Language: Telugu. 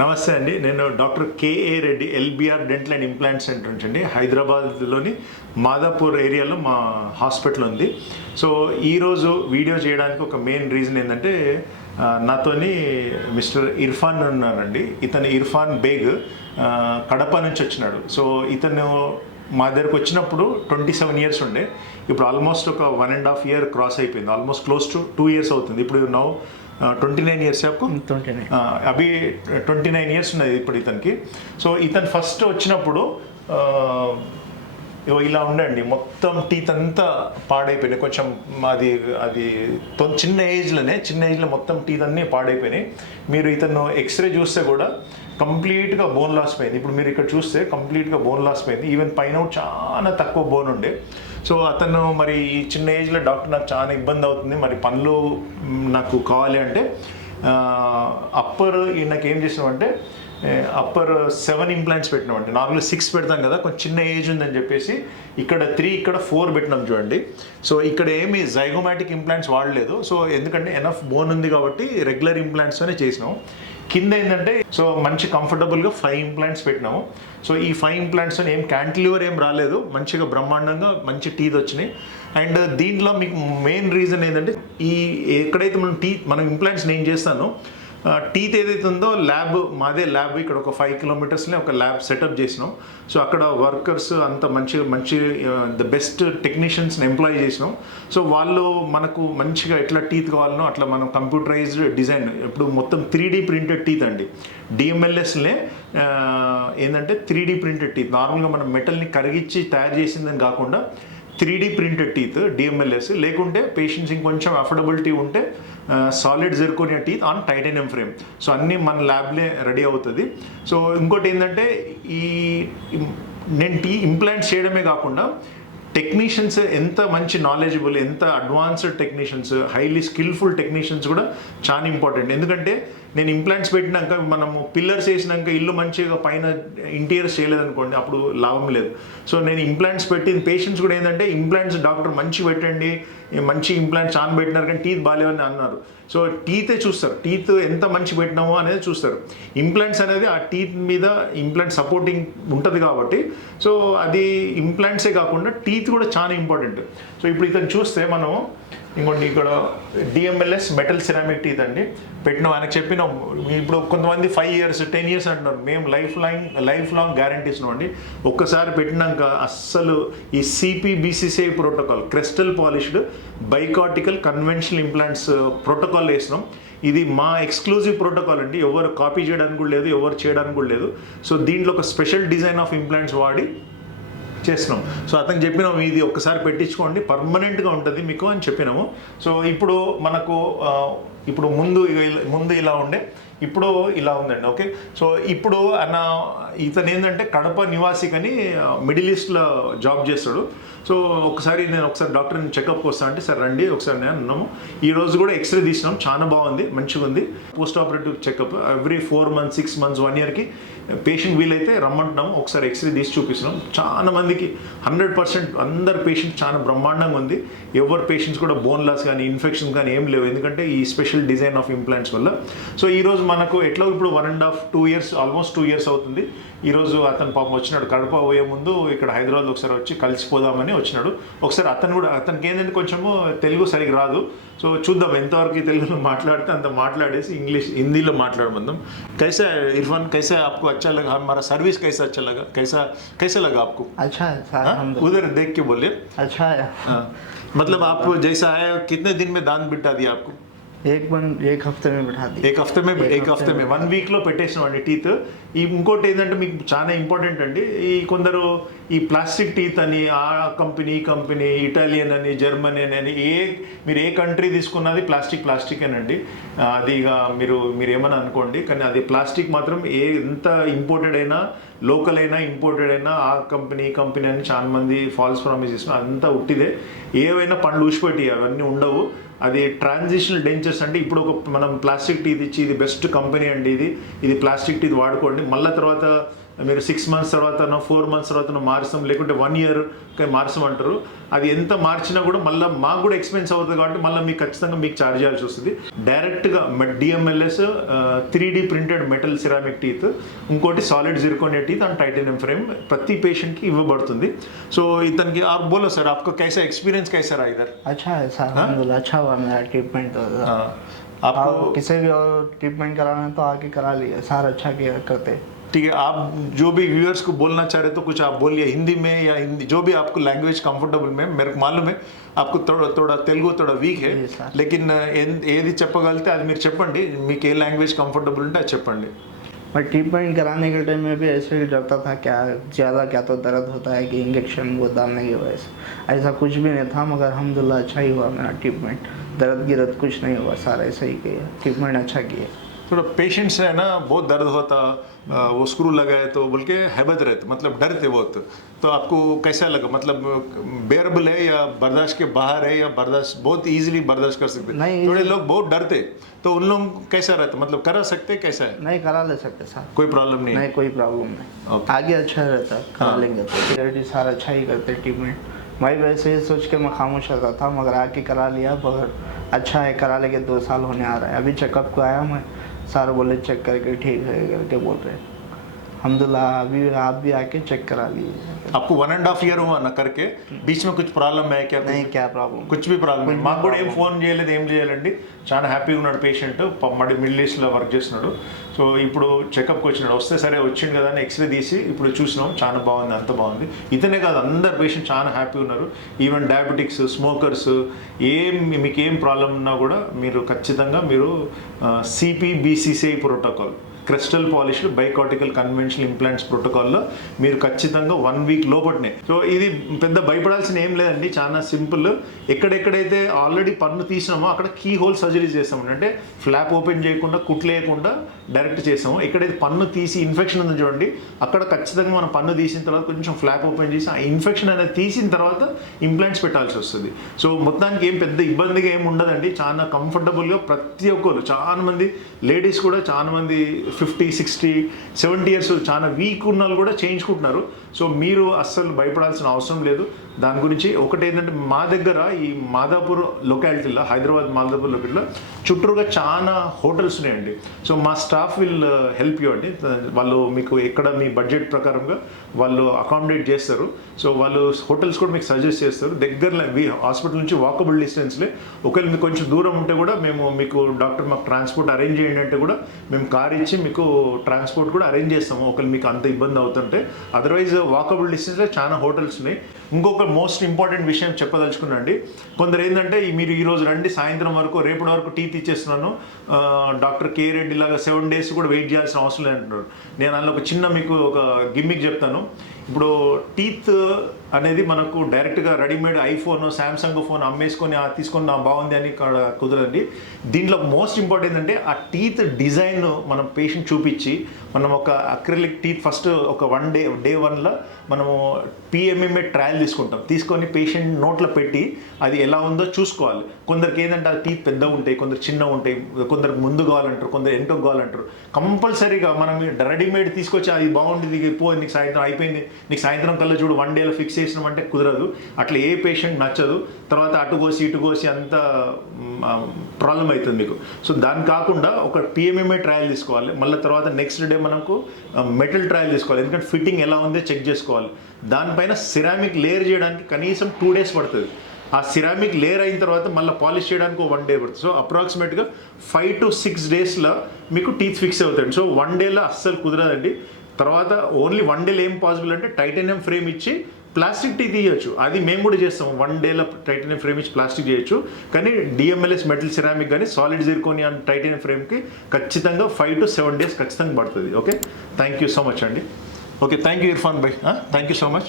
నమస్తే అండి. నేను doctor K A Reddy LBR dental and implant centre నుంచి అండి. హైదరాబాద్లోని మాదాపూర్ ఏరియాలో మా హాస్పిటల్ ఉంది. సో ఈరోజు వీడియో చేయడానికి ఒక మెయిన్ రీజన్ ఏంటంటే నాతోని మిస్టర్ ఇర్ఫాన్ ఉన్నారండి. ఇతను ఇర్ఫాన్ బేగ్ కడప నుంచి వచ్చినాడు. సో ఇతను మా దగ్గరకు వచ్చినప్పుడు ట్వంటీ సెవెన్ ఇయర్స్ ఉండే. ఇప్పుడు ఆల్మోస్ట్ ఒక one and half year cross అయిపోయింది. Almost close to two years అవుతుంది. ఇప్పుడు now twenty nine years twenty nine అభి ట్వంటీ నైన్ ఇయర్స్ ఉన్నది ఇప్పుడు ఇతనికి. సో ఇతను ఫస్ట్ వచ్చినప్పుడు ఇలా ఉండండి మొత్తం టీత్ అంతా పాడైపోయినాయి. కొంచెం అది అది చిన్న ఏజ్లోనే చిన్న ఏజ్లో మొత్తం టీత్ అన్నీ పాడైపోయినాయి. మీరు ఇతను ఎక్స్రే చూస్తే కూడా కంప్లీట్గా బోన్ లాస్ పోయింది. ఇప్పుడు మీరు ఇక్కడ చూస్తే కంప్లీట్గా బోన్ లాస్ పోయింది. ఈవెన్ పైన చాలా తక్కువ బోన్ ఉండే. సో అతను మరి ఈ చిన్న ఏజ్లో డాక్టర్ నాకు చాలా ఇబ్బంది అవుతుంది. మరి పనులు నాకు కావాలి అంటే అప్పర్ నాకు ఏం చేసినామంటే అప్పర్ సెవెన్ ఇంప్లాంట్స్ పెట్టినామండి. నార్మల్ సిక్స్ పెడతాం కదా కొంచెం చిన్న ఏజ్ ఉందని చెప్పేసి ఇక్కడ త్రీ ఇక్కడ ఫోర్ పెట్టినాం చూడండి. సో ఇక్కడ ఏమి జైగోమాటిక్ ఇంప్లాంట్స్ వాడలేదు. సో ఎందుకంటే ఎనఫ్ బోన్ ఉంది కాబట్టి రెగ్యులర్ ఇంప్లాంట్స్తోనే చేసినాం. కింద ఏంటంటే సో మంచి కంఫర్టబుల్గా ఫైవ్ ఇంప్లాంట్స్ పెట్టినాము. సో ఈ ఫైవ్ ఇంప్లాంట్స్ ఏం క్యాంటిలివర్ ఏం రాలేదు. మంచిగా బ్రహ్మాండంగా మంచి టీత్ వచ్చినాయి. అండ్ దీంట్లో మీకు మెయిన్ రీజన్ ఏంటంటే ఈ ఎక్కడైతే మనం టీ మనం ఇంప్లాంట్స్ నేను చేస్తానో టీత్ ఏదైతే ఉందో ల్యాబ్ మాదే ల్యాబ్ ఇక్కడ ఒక ఫైవ్ కిలోమీటర్స్లో ఒక ల్యాబ్ సెటప్ చేసినాం. సో అక్కడ వర్కర్స్ అంత మంచి మంచి ద బెస్ట్ టెక్నీషియన్స్ని ఎంప్లాయ్ చేసినాం. సో వాళ్ళు మనకు మంచిగా ఎట్లా టీత్ కావాలనో అట్లా మనం కంప్యూటరైజ్డ్ డిజైన్ ఇప్పుడు మొత్తం త్రీ డీ ప్రింటెడ్ టీత్ అండి. డిఎంఎల్ఎస్లే ఏంటంటే త్రీ డీ ప్రింటెడ్ టీత్. నార్మల్గా మనం మెటల్ని కరిగించి తయారు చేసిందని కాకుండా three D printed teeth DMLS లేకుంటే పేషెంట్స్ ఇంకొంచెం అఫోర్డబిలిటీ ఉంటే solid zirconia teeth on titanium frame so అన్నీ మన ల్యాబ్లే రెడీ అవుతుంది. సో ఇంకోటి ఏంటంటే ఈ నేను టీ ఇంప్లాంట్స్ చేయడమే కాకుండా టెక్నీషియన్స్ ఎంత మంచి నాలెడ్జబుల్ ఎంత advanced technicians highly skilful technicians కూడా చాలా ఇంపార్టెంట్ ఎందుకంటే నేను ఇంప్లాంట్స్ పెట్టినాక మనము పిల్లర్స్ వేసినాక ఇల్లు మంచిగా పైన ఇంటీరియర్స్ చేయలేదనుకోండి అప్పుడు లాభం లేదు. సో నేను ఇంప్లాంట్స్ పెట్టిన పేషెంట్స్ కూడా ఏంటంటే ఇంప్లాంట్స్ డాక్టర్ మంచి పెట్టండి మంచి ఇంప్లాంట్స్ ఆన్ పెట్టినారు కానీ టీత్ బాగాలేవని అన్నారు. సో టీతే చూస్తారు. టీత్ ఎంత మంచి పెట్టినామో అనేది చూస్తారు. ఇంప్లాంట్స్ అనేది ఆ టీత్ మీద ఇంప్లాంట్ సపోర్టింగ్ ఉంటుంది కాబట్టి సో అది ఇంప్లాంట్సే కాకుండా టీత్ కూడా చాలా ఇంపార్టెంట్ సో ఇప్పుడు ఇతను చూస్తే మనం ఇంకోటి ఇక్కడ డిఎంఎల్ఎస్ మెటల్ సిరామిక్ టీత్ అండి. పెట్టినాం ఆయనకు చెప్పినాం. ఇప్పుడు కొంతమంది ఫైవ్ ఇయర్స్ టెన్ ఇయర్స్ అంటున్నారు. మేము life long life long guarantees అండి. ఒక్కసారి పెట్టినాక అస్సలు ఈ CPBCCI protocol crystal polished bicortical conventional implants protocol వేసినాం. ఇది మా ఎక్స్క్లూజివ్ ప్రోటోకాల్ అండి. ఎవరు కాపీ చేయడానికి కూడా లేదు ఎవరు చేయడానికి కూడా లేదు. సో దీంట్లో ఒక స్పెషల్ డిజైన్ ఆఫ్ ఇంప్లాంట్స్ వాడి చేస్తున్నాం సో అతను చెప్పినాము ఇది ఒకసారి పెట్టించుకోండి పర్మనెంట్గా ఉంటుంది మీకు అని చెప్పినాము. సో ఇప్పుడు మనకు ఇప్పుడు ముందు ఇలా- ముందు ఇలా ఉండే ఇప్పుడు ఇలా ఉందండి ఓకే సో ఇప్పుడు అన్న ఇతను ఏంటంటే కడప నివాసికని మిడిల్ ఈస్ట్లో జాబ్ చేస్తాడు. సో ఒకసారి నేను ఒకసారి డాక్టర్ని చెకప్ వస్తా అంటే సార్ రండి ఒకసారి నేను అన్నాము. ఈ రోజు కూడా ఎక్స్రే తీసినాం చాలా బాగుంది మంచిగా ఉంది. Post operative checkup every four months six months one ఇయర్కి పేషెంట్ వీలైతే రమ్మంటున్నాము. ఒకసారి ఎక్స్రే తీసి చూపిస్తున్నాం. చాలా మందికి హండ్రెడ్ పర్సెంట్ అందరు పేషెంట్స్ చాలా బ్రహ్మాండంగా ఉంది. ఎవరు పేషెంట్స్ కూడా బోన్ లాస్ కానీ ఇన్ఫెక్షన్ కానీ ఏం లేవు. ఎందుకంటే ఈ స్పెషల్ డిజైన్ ఆఫ్ ఇంప్లాంట్స్ వల్ల. సో ఈరోజు మనకు ఎట్లా ఇప్పుడు one and half two years almost two years అవుతుంది ఈరోజు అతను పాపం వచ్చినాడు కడప పోయే ముందు ఇక్కడ హైదరాబాద్ ఒకసారి వచ్చి కలిసిపోదామని వచ్చినాడు ఒకసారి అతను కూడా అతనికి ఏంటంటే కొంచెము తెలుగు సరిగ్గా రాదు సో చూద్దాం ఎంతవరకు ఈ తెలుగులో మాట్లాడితే అంత మాట్లాడేసి ఇంగ్లీష్ హిందీలో మాట్లాడమందాం कैसा है इरफान कैसा है आपको अच्छा लगा हमारा सर्विस कैसा अच्छा लगा कैसा कैसा लगा आपको अच्छा है सर हाँ? हम उधर देख के बोलिए अच्छा है हाँ। मतलब आप जैसा आए कितने दिन में दान बिठा दिया आपको एक बन एक हफ्ते में बिठा दी ఏక్ హఫ్తే మే ఏక్ హఫ్తే మే వన్ వీక్లో పెట్టేసినామండి టీత్ ఈ ఇంకోటి ఏంటంటే మీకు చాలా ఇంపార్టెంట్ అండి ఈ కొందరు ఈ ప్లాస్టిక్ టీత్ అని ఆ కంపెనీ ఈ కంపెనీ ఇటాలియన్ అని జర్మనీ అని ఏ మీరు ఏ కంట్రీ తీసుకున్నది ప్లాస్టిక్ ప్లాస్టిక్ అనండి అది ఇక మీరు మీరు ఏమని అనుకోండి కానీ అది ప్లాస్టిక్ మాత్రం ఏ ఎంత ఇంపోర్టెడ్ అయినా లోకల్ అయినా ఇంపోర్టెడ్ అయినా ఆ కంపెనీ ఈ కంపెనీ అని చాలా మంది ఫాల్స్ ప్రామిస్ ఇస్తున్నారు అంతా ఉట్టిదే ఏవైనా పండ్లు ఊసిపెట్టి అవన్నీ ఉండవు అది ట్రాన్సిషనల్ డెంచర్స్ అంటే ఇప్పుడు ఒక మనం ప్లాస్టిక్ టీత్ ఇచ్చి ఇది బెస్ట్ కంపెనీ అండి ఇది. ఇది ప్లాస్టిక్ టీది వాడుకోండి. మళ్ళీ తర్వాత మీరు సిక్స్ మంత్స్ తర్వాతనో ఫోర్ మంత్స్ తర్వాతనో మారుస్తాం లేకుంటే వన్ ఇయర్ మారుస్తాం అంటారు అది ఎంత మార్చినా కూడా మళ్ళీ మాకు కూడా ఎక్స్పెన్స్ అవుతుంది కాబట్టి మళ్ళీ మీకు ఖచ్చితంగా మీకు ఛార్జ్ చేయాల్సి వస్తుంది డైరెక్ట్గా DMLS three D printed metal ceramic teeth ఇంకోటి solid zirconia teeth and titanium frame ప్రతి పేషెంట్కి ఇవ్వబడుతుంది సో ఇతనికి आप बोलो सर आपको कैसा एक्सपीरियंस कैसा रहा इधर अच्छा है सर अलहमदिल्ला अच्छा हुआ मेरा ट्रीटमेंट तो हाँ, आप आपको किसी भी और ट्रीटमेंट कराना है तो आके करा लिए सर अच्छा किया करते ठीक है आप जो भी व्यूअर्स को बोलना चाह रहे तो कुछ आप बोलिए हिंदी में या हिंदी जो भी आपको लैंग्वेज कंफर्टेबल में मेरे को मालूम है आपको थोड़ा थोड़ा తెలుగు थोड़ा వీక్ है जी, sir. లేకిన్ ఏం- ఏది చెప్పగలిగితే అది మీరు చెప్పండి మీకు ఏ లాంగ్వేజ్ కంఫర్టబుల్ ఉంటే అది చెప్పండి पर ट्रीटमेंट कराने के टाइम में भी ऐसे ही डरता था क्या ज़्यादा क्या तो दर्द होता है कि इंजेक्शन वो डालने की वजह से ऐसा कुछ भी नहीं था मगर अलहमदिल्ला अच्छा ही हुआ मेरा ट्रीटमेंट दर्द गिरद कुछ नहीं हुआ सारा ऐसा ही किया ट्रीटमेंट अच्छा किया थोड़ा पेशेंट्स है ना बहुत दर्द होता आ, वो स्क्रू लगाए तो बोल के हैबत रहते मतलब डरते बहुत। तो आपको कैसा लगा? मतलब बेरबल है या बर्दाश्त के बाहर है या बर्दाश्त बहुत इजीली बर्दाश्त कर सकते? नहीं, थोड़े लोग बहुत डरते तो उन लोग कैसा रहता? मतलब करा सकते कैसा है? नहीं करा ले सकते सर कोई प्रॉब्लम नहीं नहीं कोई प्रॉब्लम नहीं। आगे अच्छा रहता करा हाँ। लेंगे तो। क्लियरिटी सारा अच्छा ही करते ट्रीटमेंट मैं। वैसे ही सोच के मैं खामोश रहता था मगर आके करा लिया मगर अच्छा है करा लेके दो साल होने आ रहा है। अभी चेकअप को आया मैं। सर बोले चेक करके ठीक है करके बोल रहे अलहमदिल्ला अभी आप भी आके चेक करा लीजिए आपको वन एंड हाफ ईयर हुआ ना करके बीच में कुछ प्रॉब्लम है क्या नहीं क्या प्रॉब्लम కుచ్ బి ప్రాబ్లం కుచ్ బి మాకు కూడా ఏం problem. ఫోన్ చేయలేదు ఏం చేయాలండి చాలా హ్యాపీగా ఉన్నాడు పేషెంట్ మడి మిడిల్ ఈస్ట్లో వర్క్ చేస్తున్నాడు సో ఇప్పుడు చెకప్కి వచ్చినాడు వస్తే సరే వచ్చిండు కదా అని ఎక్స్రే తీసి ఇప్పుడు చూసినాం చాలా బాగుంది అంత బాగుంది ఇతనే కాదు అందరు పేషెంట్ చాలా హ్యాపీ ఉన్నారు ఈవెన్ డయాబెటిక్స్ స్మోకర్స్ ఏం మీకు ఏం ప్రాబ్లం ఉన్నా కూడా మీరు ఖచ్చితంగా మీరు CPBCCI protocol crystal polished bicortical conventional implants ప్రోటోకాల్లో మీరు ఖచ్చితంగా వన్ వీక్ లోపట్నే. సో ఇది పెద్ద భయపడాల్సిన ఏం లేదండి. చాలా సింపుల్. ఎక్కడెక్కడైతే ఆల్రెడీ పన్ను తీసినామో అక్కడ కీ హోల్ సర్జరీ చేస్తామంటే ఫ్లాప్ ఓపెన్ చేయకుండా కుట్లేయకుండా డైరెక్ట్ చేసాము. ఎక్కడైతే పన్ను తీసి ఇన్ఫెక్షన్ ఉంది చూడండి. అక్కడ ఖచ్చితంగా మనం పన్ను తీసిన తర్వాత కొంచెం ఫ్లాప్ ఓపెన్ చేసి ఆ ఇన్ఫెక్షన్ అనేది తీసిన తర్వాత ఇంప్లాంట్స్ పెట్టాల్సి వస్తుంది. సో మొత్తానికి ఏం పెద్ద ఇబ్బందిగా ఏం ఉండదండి. చాలా కంఫర్టబుల్గా ప్రతి ఒక్కరు చాలా మంది లేడీస్ కూడా చాలా మంది ఫిఫ్టీ సిక్స్టీ సెవెంటీ ఇయర్స్ చాలా వీక్ ఉన్న వాళ్ళు కూడా చేయించుకుంటున్నారు. సో మీరు అస్సలు భయపడాల్సిన అవసరం లేదు. దాని గురించి ఒకటి ఏంటంటే మా దగ్గర ఈ మాదాపూర్ లొకాలిటీలో హైదరాబాద్ మాదాపూర్ లొకాలిటీలో చుట్టూరుగా చాలా హోటల్స్ ఉన్నాయండి. సో మా staff will uh, help you అండి. వాళ్ళు మీకు ఎక్కడ మీ బడ్జెట్ ప్రకారంగా వాళ్ళు అకామిడేట్ చేస్తారు. సో వాళ్ళు హోటల్స్ కూడా మీకు సజెస్ట్ చేస్తారు. దగ్గరలో హాస్పిటల్ నుంచి వాకబుల్ డిస్టెన్స్లే ఒకవేళ మీకు కొంచెం దూరం ఉంటే కూడా మేము మీకు డాక్టర్ మాకు ట్రాన్స్పోర్ట్ అరేంజ్ చేయండి అంటే కూడా మేము కార్ ఇచ్చి మీకు ట్రాన్స్పోర్ట్ కూడా అరేంజ్ చేస్తాము. ఒకవేళ మీకు అంత ఇబ్బంది అవుతుంటే. అదర్వైజ్ వాకబుల్ డిస్టెన్స్లో చాలా హోటల్స్ ఉన్నాయి. ఇంకొక మోస్ట్ ఇంపార్టెంట్ విషయం చెప్పదలుచుకున్నాండి కొందరు ఏంటంటే మీరు ఈరోజు రండి సాయంత్రం వరకు రేపటి వరకు టీత్ ఇచ్చేస్తున్నాను డాక్టర్ కే రెడ్డి లాగా సెవెన్ డేస్ కూడా వెయిట్ చేయాల్సిన అవసరం లేదు అంటున్నారు. నేను అందులో ఒక చిన్న మీకు ఒక గిమ్మిక్ చెప్తాను. ఇప్పుడు టీత్ అనేది మనకు డైరెక్ట్గా రెడీమేడ్ ఐఫోన్ శాంసంగ్ ఫోన్ అమ్మేసుకొని తీసుకొని నా బాగుంది అని కుదరండి కుదరదండి. దీంట్లో మోస్ట్ ఇంపార్టెంట్ అంటే ఆ టీత్ డిజైన్ మనం పేషెంట్ చూపించి మనం ఒక అక్రిలిక్ టీత్ ఫస్ట్ ఒక వన్ డే డే వన్లో మనము పిఎంఎంఏ ట్రయల్ తీసుకుంటాం. తీసుకొని పేషెంట్ నోట్లో పెట్టి అది ఎలా ఉందో చూసుకోవాలి. కొందరికి ఏంటంటే ఆ టీత్ పెద్దగా ఉంటాయి కొందరు చిన్నగా ఉంటాయి కొందరికి ముందు కావాలంటారు కొందరు ఎంటో కావాలంటారు. కంపల్సరీగా మనం రెడీమేడ్ తీసుకొచ్చి అది బాగుంటుంది ఇది పో నీకు సాయంత్రం అయిపోయింది నీకు సాయంత్రం కల్లా చూడు వన్ డేలో ఫిక్స్ చేసినాం అంటే కుదరదు. అట్లా ఏ పేషెంట్ నచ్చదు. తర్వాత అటు కోసి ఇటు కోసి అంత ప్రాబ్లం అవుతుంది మీకు. సో దాని కాకుండా ఒక పిఎంఎంఏ ట్రయల్ తీసుకోవాలి. మళ్ళీ తర్వాత నెక్స్ట్ డే మనకు మెటల్ ట్రయల్ తీసుకోవాలి. ఎందుకంటే ఫిట్టింగ్ ఎలా ఉందో చెక్ చేసుకోవాలి. దానిపైన సిరామిక్ లేయర్ చేయడానికి కనీసం టూ డేస్ పడుతుంది. ఆ సిరామిక్ లేయర్ అయిన తర్వాత మళ్ళీ పాలిష్ చేయడానికి వన్ డే పడుతుంది. సో అప్రాక్సిమేట్గా ఫైవ్ టు సిక్స్ డేస్లో మీకు టీత్ ఫిక్స్ అవుతాయండి. సో వన్ డేలో అస్సలు కుదరదండి. తర్వాత ఓన్లీ వన్ డేలో ఏం పాసిబుల్ అంటే టైటానియం ఫ్రేమ్ ఇచ్చి ప్లాస్టిక్ టీ తీయచ్చు. అది మేము కూడా చేస్తాం. వన్ డేలో టైటానియం ఫ్రేమ్ ఇచ్చి ప్లాస్టిక్ చేయొచ్చు కానీ డిఎంఎల్ఎస్ మెటల్ సిరామిక్ కానీ సాలిడ్ జీర్కోని అండ్ టైటానియం ఫ్రేమ్కి ఖచ్చితంగా ఫైవ్ టు సెవెన్ డేస్ ఖచ్చితంగా పడుతుంది. Okay thank you so much అండి. ఓకే థ్యాంక్ యూ ఇర్ఫాన్ భాయ్ థ్యాంక్ యూ సో మచ్